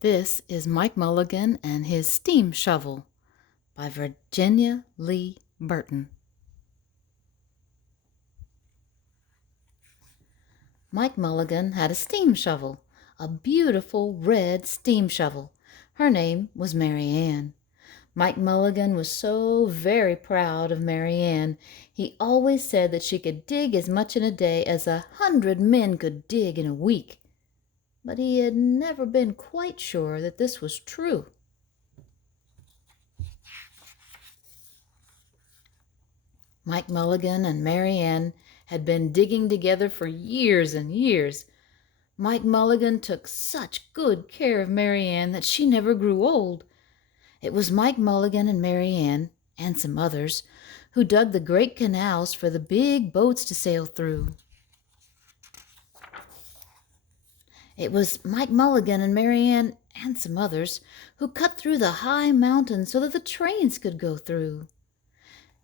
This is Mike Mulligan and his Steam Shovel by Virginia Lee Burton. Mike Mulligan had a steam shovel, a beautiful red steam shovel. Her name was Mary Ann. Mike Mulligan was so very proud of Mary Ann. He always said that she could dig as much in a day as 100 men could dig in a week. But he had never been quite sure that this was true. Mike Mulligan and Mary Ann had been digging together for years and years. Mike Mulligan took such good care of Mary Ann that she never grew old. It was Mike Mulligan and Mary Ann, and some others, who dug the great canals for the big boats to sail through. It was Mike Mulligan and Mary Ann, and some others, who cut through the high mountains so that the trains could go through.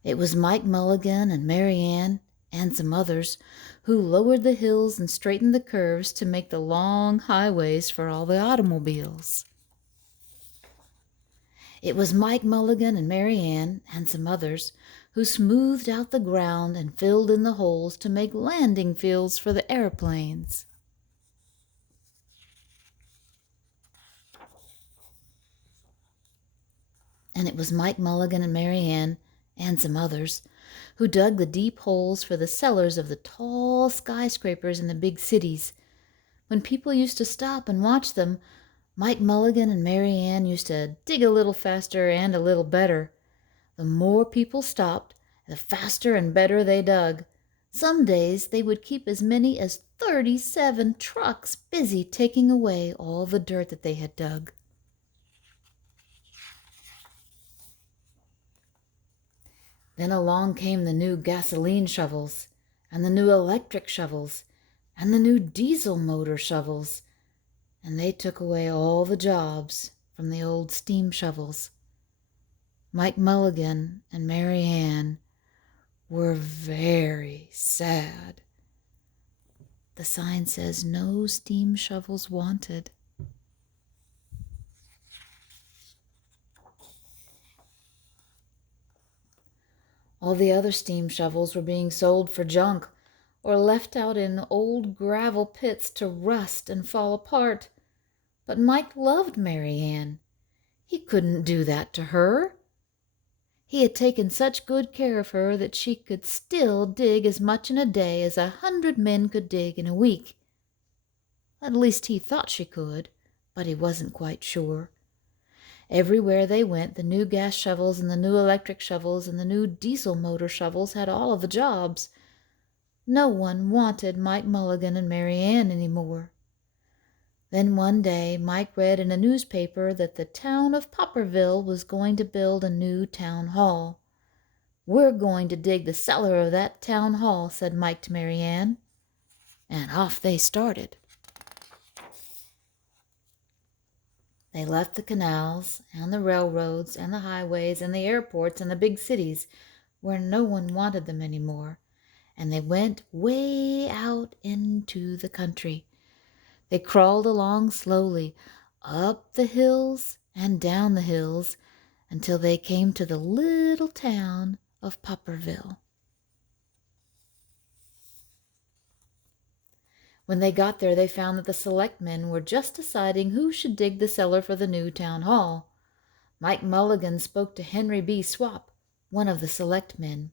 It was Mike Mulligan and Mary Ann, and some others, who lowered the hills and straightened the curves to make the long highways for all the automobiles. It was Mike Mulligan and Mary Ann, and some others, who smoothed out the ground and filled in the holes to make landing fields for the airplanes. And it was Mike Mulligan and Mary Ann, and some others, who dug the deep holes for the cellars of the tall skyscrapers in the big cities. When people used to stop and watch them, Mike Mulligan and Mary Ann used to dig a little faster and a little better. The more people stopped, the faster and better they dug. Some days they would keep as many as 37 trucks busy taking away all the dirt that they had dug. Then along came the new gasoline shovels, and the new electric shovels, and the new diesel motor shovels, and they took away all the jobs from the old steam shovels. Mike Mulligan and Mary Ann were very sad. The sign says, "No steam shovels wanted." All the other steam shovels were being sold for junk, or left out in old gravel pits to rust and fall apart. But Mike loved Mary Ann. He couldn't do that to her. He had taken such good care of her that she could still dig as much in a day as 100 men could dig in a week. At least he thought she could, but he wasn't quite sure. Everywhere they went, the new gas shovels and the new electric shovels and the new diesel motor shovels had all of the jobs. No one wanted Mike Mulligan and Mary Ann any more. Then one day Mike read in a newspaper that the town of Popperville was going to build a new town hall. "We're going to dig the cellar of that town hall," said Mike to Mary Ann. And off they started. They left the canals and the railroads and the highways and the airports and the big cities where no one wanted them anymore, and they went way out into the country. They crawled along slowly, up the hills and down the hills, until they came to the little town of Popperville. When they got there, they found that the selectmen were just deciding who should dig the cellar for the new town hall. Mike Mulligan spoke to Henry B. Swap, one of the selectmen.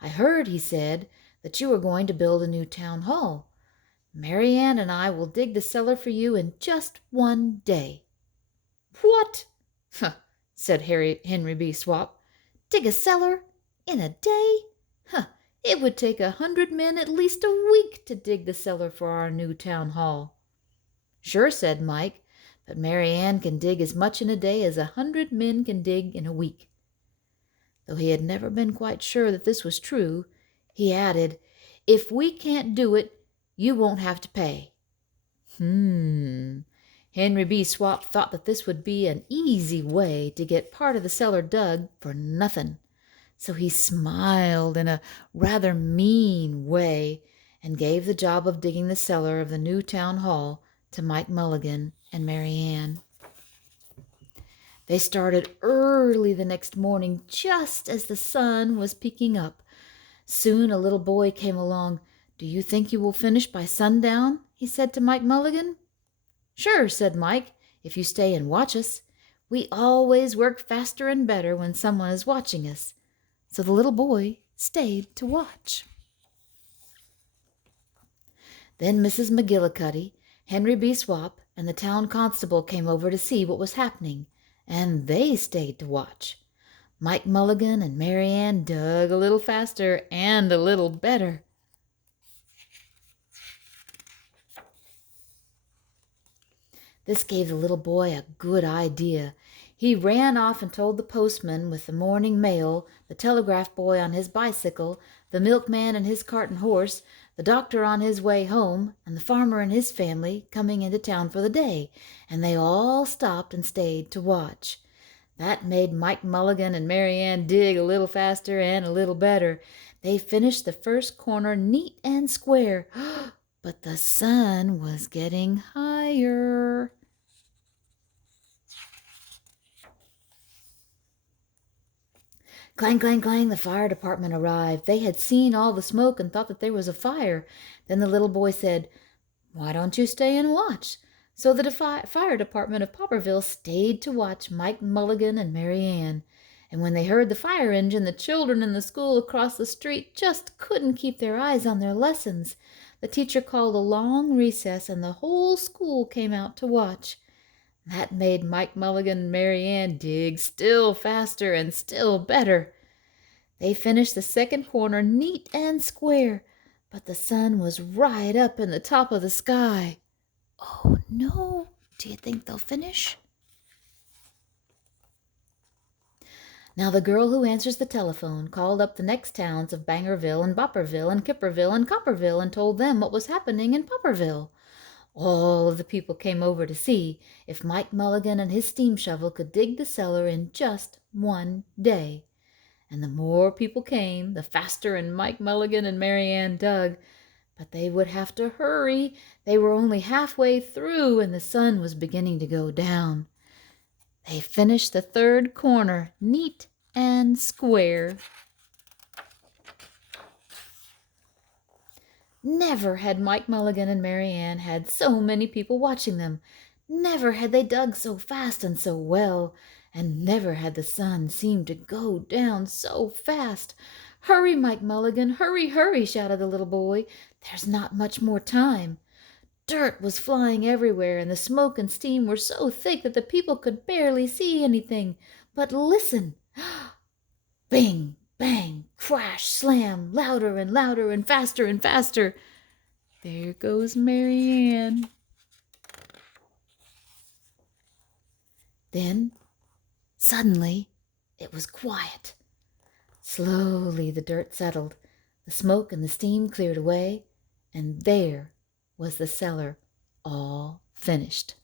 "I heard," he said, "that you are going to build a new town hall. Mary Ann and I will dig the cellar for you in just one day." "What?" said Henry B. Swap. "Dig a cellar in a day? It would take 100 men at least a week to dig the cellar for our new town hall." "Sure," said Mike, "but Mary Ann can dig as much in a day as 100 men can dig in a week." Though he had never been quite sure that this was true, he added, "If we can't do it, you won't have to pay." Henry B. Swap thought that this would be an easy way to get part of the cellar dug for nothing. So he smiled in a rather mean way and gave the job of digging the cellar of the new town hall to Mike Mulligan and Mary Ann. They started early the next morning, just as the sun was peeking up. Soon a little boy came along. "Do you think you will finish by sundown?" he said to Mike Mulligan. "Sure," said Mike, "if you stay and watch us. We always work faster and better when someone is watching us." So the little boy stayed to watch. Then Mrs. McGillicuddy, Henry B. Swap, and the town constable came over to see what was happening, and they stayed to watch. Mike Mulligan and Mary Ann dug a little faster and a little better. This gave the little boy a good idea. He ran off and told the postman with the morning mail, the telegraph boy on his bicycle, the milkman and his cart and horse, the doctor on his way home, and the farmer and his family coming into town for the day, and they all stopped and stayed to watch. That made Mike Mulligan and Mary Ann dig a little faster and a little better. They finished the first corner neat and square, but the sun was getting higher. Clang, clang, clang, the fire department arrived. They had seen all the smoke and thought that there was a fire. Then the little boy said, "Why don't you stay and watch?" So the fire department of Popperville stayed to watch Mike Mulligan and Mary Ann. And when they heard the fire engine, the children in the school across the street just couldn't keep their eyes on their lessons. The teacher called a long recess, and the whole school came out to watch. That made Mike Mulligan and Mary Ann dig still faster and still better. They finished the second corner neat and square, but the sun was right up in the top of the sky. Oh no, do you think they'll finish? Now the girl who answers the telephone called up the next towns of Bangerville and Bopperville and Kipperville and Copperville and told them what was happening in Popperville. All of the people came over to see if Mike Mulligan and his steam shovel could dig the cellar in just one day. And the more people came, the faster Mike Mulligan and Mary Ann dug. But they would have to hurry. They were only halfway through, and the sun was beginning to go down. They finished the third corner neat and square. Never had Mike Mulligan and Mary Ann had so many people watching them. Never had they dug so fast and so well. And never had the sun seemed to go down so fast. "Hurry, Mike Mulligan, hurry, hurry," shouted the little boy. "There's not much more time." Dirt was flying everywhere, and the smoke and steam were so thick that the people could barely see anything. But listen! Bing! Bang! Crash! Slam! Louder and louder and faster and faster. There goes Mary Ann. Then, suddenly, it was quiet. Slowly the dirt settled, the smoke and the steam cleared away, and there was the cellar all finished.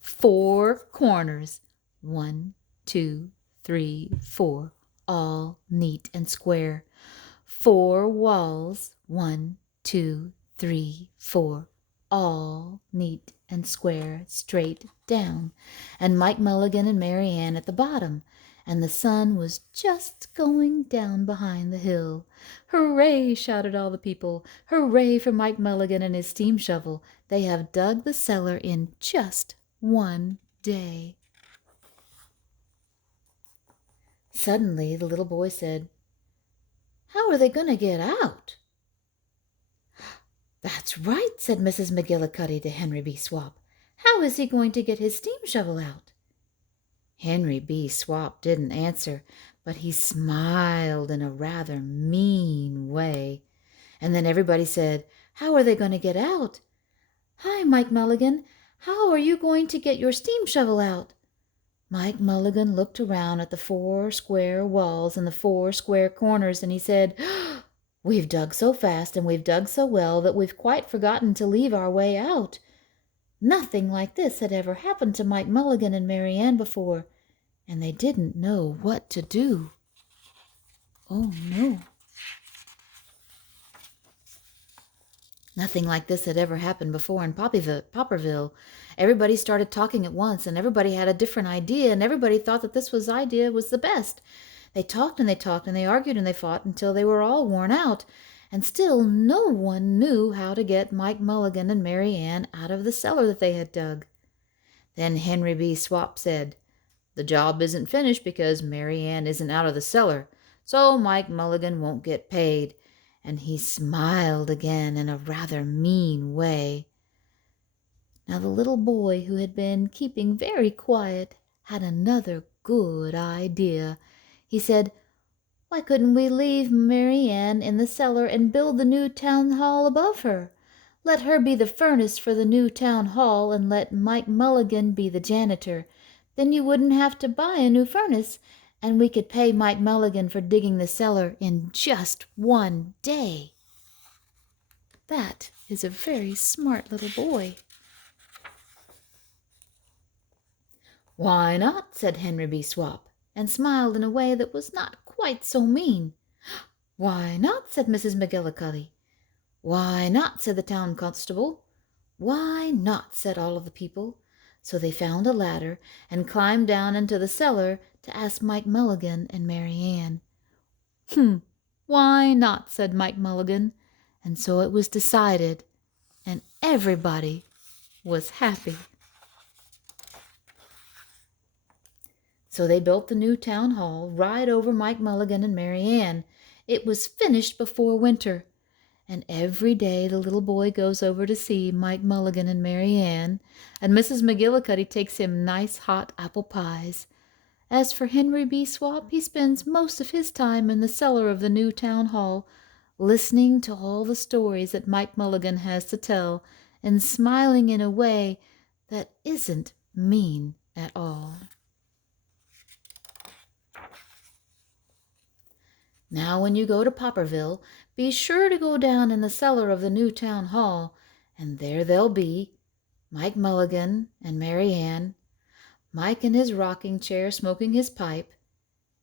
4 corners, 1, 2, 3, 4, all neat and square. 4 walls, 1, 2, 3, 4, all neat and square, straight down, and Mike Mulligan and Mary Ann at the bottom, and the sun was just going down behind the hill. "Hooray!" shouted all the people. "Hooray for Mike Mulligan and his steam shovel. They have dug the cellar in just one day." Suddenly the little boy said, "How are they going to get out?" "That's right," said Mrs. McGillicuddy to Henry B. Swap. "How is he going to get his steam shovel out?" Henry B. Swap didn't answer, but he smiled in a rather mean way. And then everybody said, "How are they going to get out?" "Hi, Mike Mulligan. How are you going to get your steam shovel out?" Mike Mulligan looked around at the 4 square walls and the 4 square corners, and he said, "We've dug so fast and we've dug so well that we've quite forgotten to leave our way out." Nothing like this had ever happened to Mike Mulligan and Mary Ann before, and they didn't know what to do. Oh no. Nothing like this had ever happened before in Popperville, Everybody started talking at once, and everybody had a different idea, and everybody thought that this idea was the best. They talked and they talked and they argued and they fought until they were all worn out, and still no one knew how to get Mike Mulligan and Mary Ann out of the cellar that they had dug. Then Henry B. Swap said, "The job isn't finished because Mary Ann isn't out of the cellar, so Mike Mulligan won't get paid." And he smiled again in a rather mean way. Now the little boy, who had been keeping very quiet, had another good idea. He said, "Why couldn't we leave Mary Ann in the cellar and build the new town hall above her? Let her be the furnace for the new town hall, and let Mike Mulligan be the janitor. Then you wouldn't have to buy a new furnace, and we could pay Mike Mulligan for digging the cellar in just one day." That is a very smart little boy. "Why not?" said Henry B. Swap, and smiled in a way that was not quite so mean. "Why not?" said Mrs. McGillicuddy. "Why not?" said the town constable. "Why not?" said all of the people. So they found a ladder and climbed down into the cellar to ask Mike Mulligan and Mary Ann. Why not?" said Mike Mulligan. And so it was decided, and everybody was happy. So they built the new town hall right over Mike Mulligan and Mary Ann. It was finished before winter, and every day the little boy goes over to see Mike Mulligan and Mary Ann, and Mrs. McGillicuddy takes him nice hot apple pies. As for Henry B. Swap, he spends most of his time in the cellar of the new town hall, listening to all the stories that Mike Mulligan has to tell, and smiling in a way that isn't mean at all. Now when you go to Popperville, be sure to go down in the cellar of the new town hall, and there they'll be, Mike Mulligan and Mary Ann, Mike in his rocking chair smoking his pipe,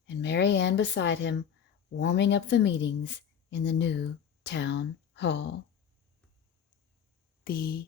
and Mary Ann beside him warming up the meetings in the new town hall. The